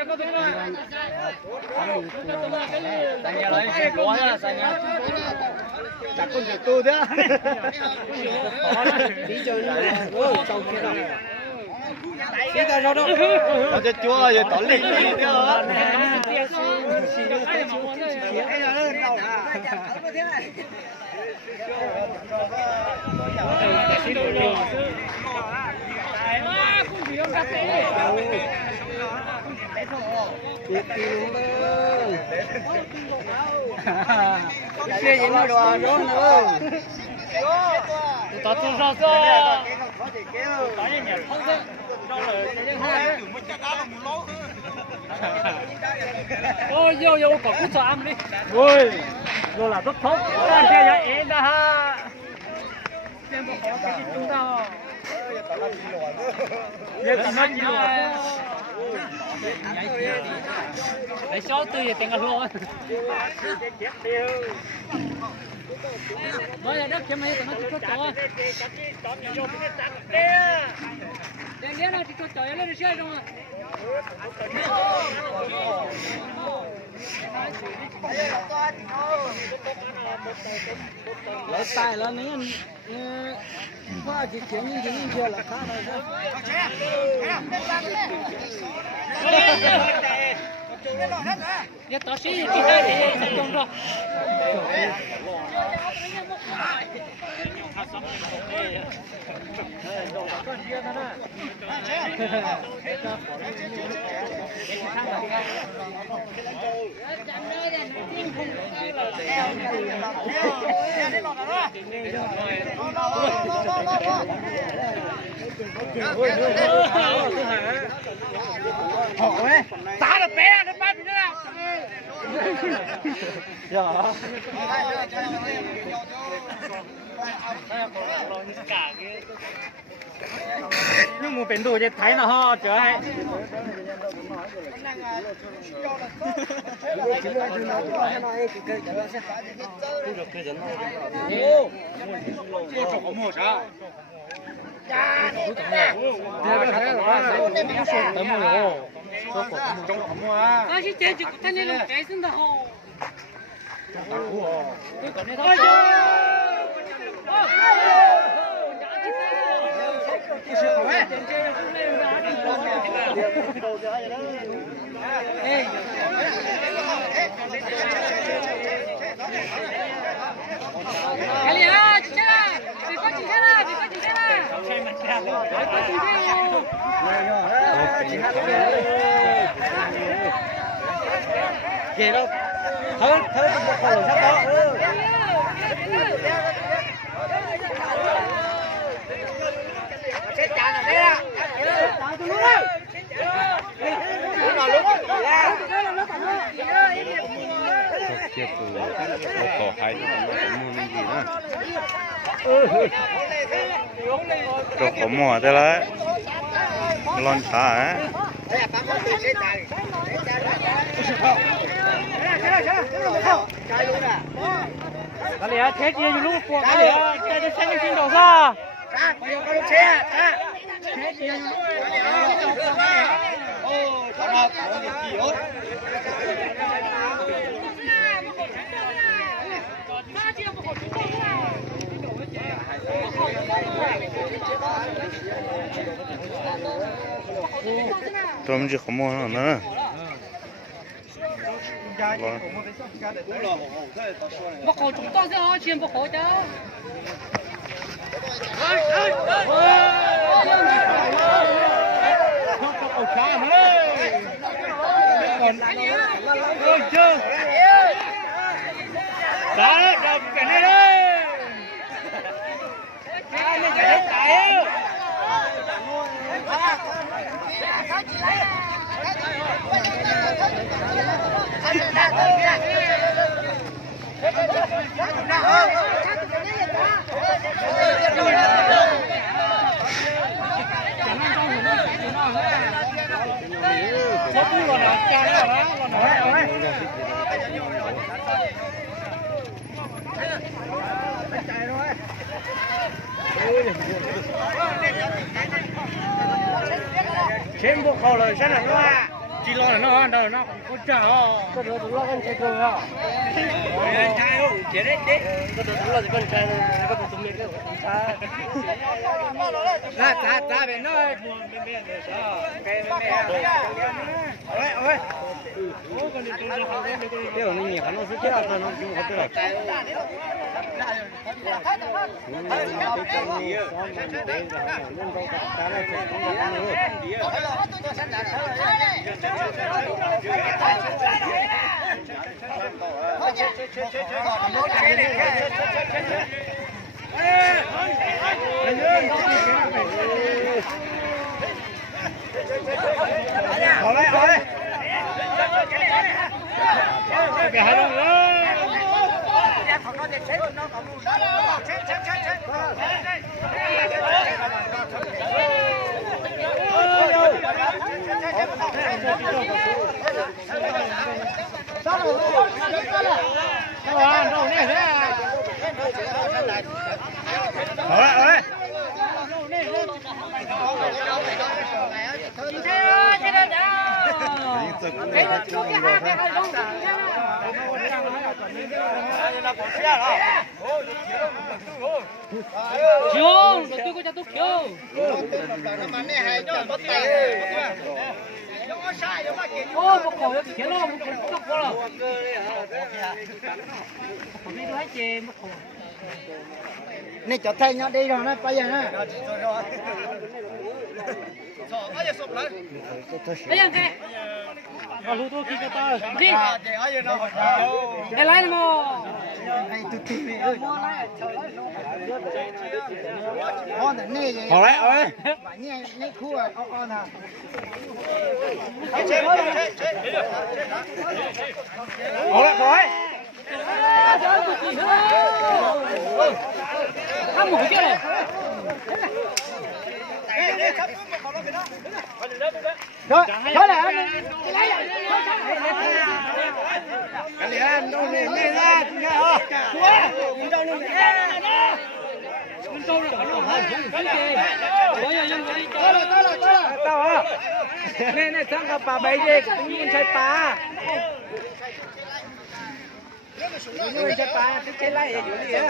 3年了，多呀3年。咋工作多的？比较我照片了。现在找到，我这丢了也到累了掉了。谢谢你了，容了。到多少个？大一年胖子，找了哦，有我搞古装的。喂，我那都偷，咱这要硬的哈。先不好给你中到。也怎么你了？来小队也等个老。我要那前面怎么去做啊？练了去做教练的学生啊。老大了，你我去听你去了，看到是。你到谁地下的中着？好嘞，打了白啊，这白不着了。呀。你冇病毒就睇啦嗬，就係。那是这就他那种改生的吼。快点啊！进去了，别快进去了，别快进去了。别快进去哦。给了，他怎么跑了？他跑。这家的谁呀？打住了！接住我ต่อไปมันดีนะตัวขมหมดได้แล้วร้อนขา哪里啊？天气有路过，哪里啊？在这下面寻找啥？我有个路车啊！天气有路哦，他那我有地哦。ตัวมันจะขโมยหรอนะ不好中到这好钱不好的。全部好了，现在是吧？ chỉ lo là nó có trả có được lo con chơi cơ à trai không chết đấy có được lo thì con trai có được tụi mình cái ra về nó điều này nhiều nó sẽ chết là nó không có được Kiều, tôi có cho tôi Kiều. Ô, một cổ nó kiếm nó, một cổ rồi. Đi đuổi chè một cổ. Này cho thay nhau đi rồi nó bây giờ nó. Bây giờ thế. Lu tu kita tahu. Di. Lain mo. Ai tu tu ni. Oh, ni. Rồi ơi. Ni ni khu à, on à. Rồi. Không ngủ chưa này. Rồi, thôi là anh anh đâu này nghe ra nghe hả? Chúa, đâu này? Đâu rồi, tao hả? Này thằng gặp bà bấy đi, cũng như chơi bà. Người chơi bà, cái chơi lại gì vậy?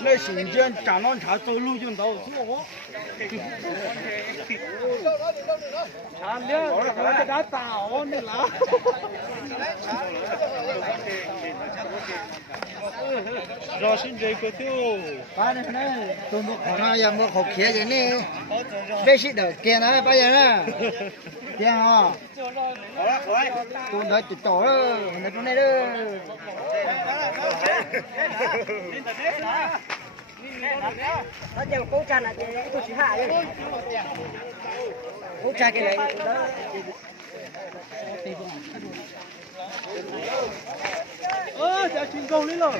Nơi sinh viên chẳng non trả tôi lưu chân đâu, chúa. Chán nhá, cái đá tàu này là. Rồi xin về cái tiêu. Ba này này, tôi mua khẩu nào giờ mua khẩu kia vậy nè. Đây xịt được kia này bây giờ nè. Kia hả? Tôi nói từ chỗ đó, nói chỗ này đó. Nó giờ cố trà là tôi chỉ hạ đấy. Cố trà cái này đó. Chào chuyên công đi rồi.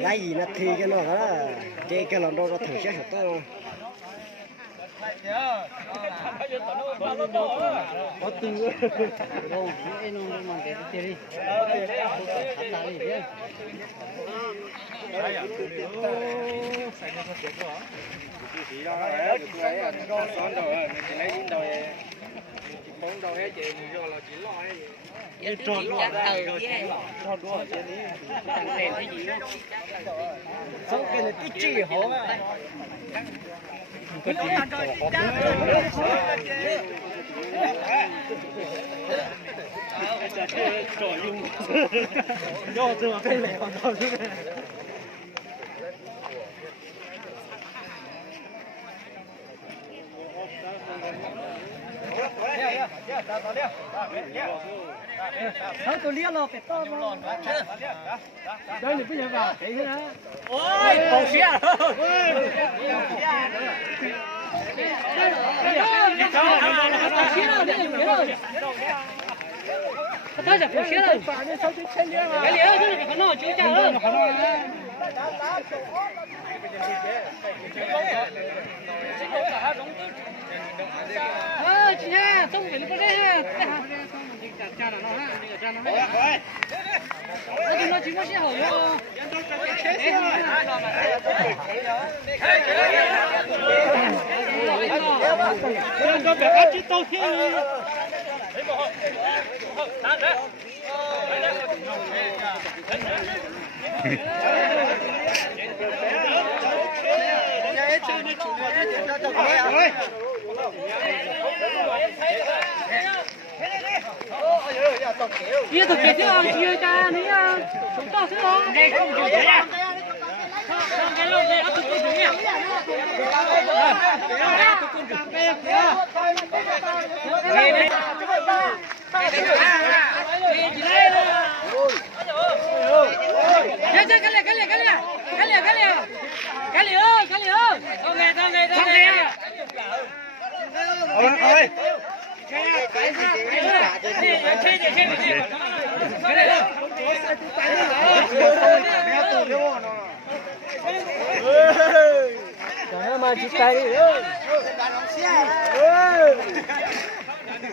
Lấy gì nó thi cái nó đó, cái lòng đâu nó thử xét hợp tao. Có từng đâu cái nó mà cái tiền đi. Tròn luôn, tròn luôn trênนี้chẳng đèn cái gì nữa. Sao cái này cái chi hổ à? Cái gì? Tròn luôn. Do từ cái này còn đâu chứ. Thôi tôi liếc lo phải to mà. Đây là cái gì vào? Thấy thế hả? Ôi, cổ xía. Thôi giờ cổ xía rồi. Cái liếc chứ là phải nó chú cha hơn. Chị ha, tông phải nó đây ha. ये तो决定啊，这家你呀，从到时候，这个就这样。给了给，都够重要。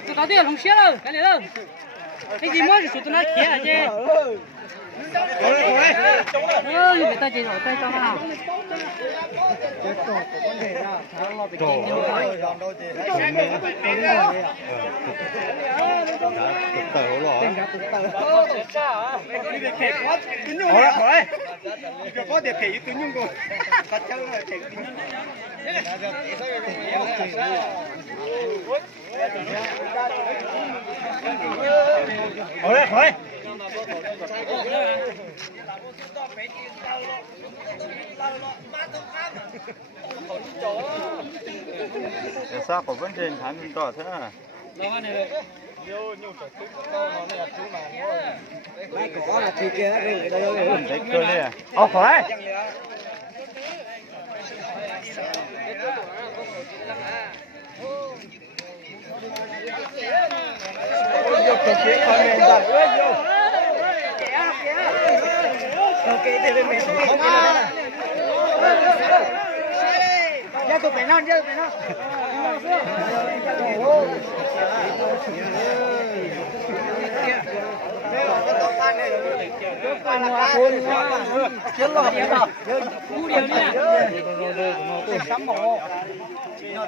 这到底要弄些了，赶紧了。这鸡毛是说到哪去啊？这。又没带这肉，带干嘛？好嘞，好嘞。Để sao có vấn đề thắng mình tỏ thế à? Đấy cơ này à? Khỏi. Ya tu penan, ya tu penan.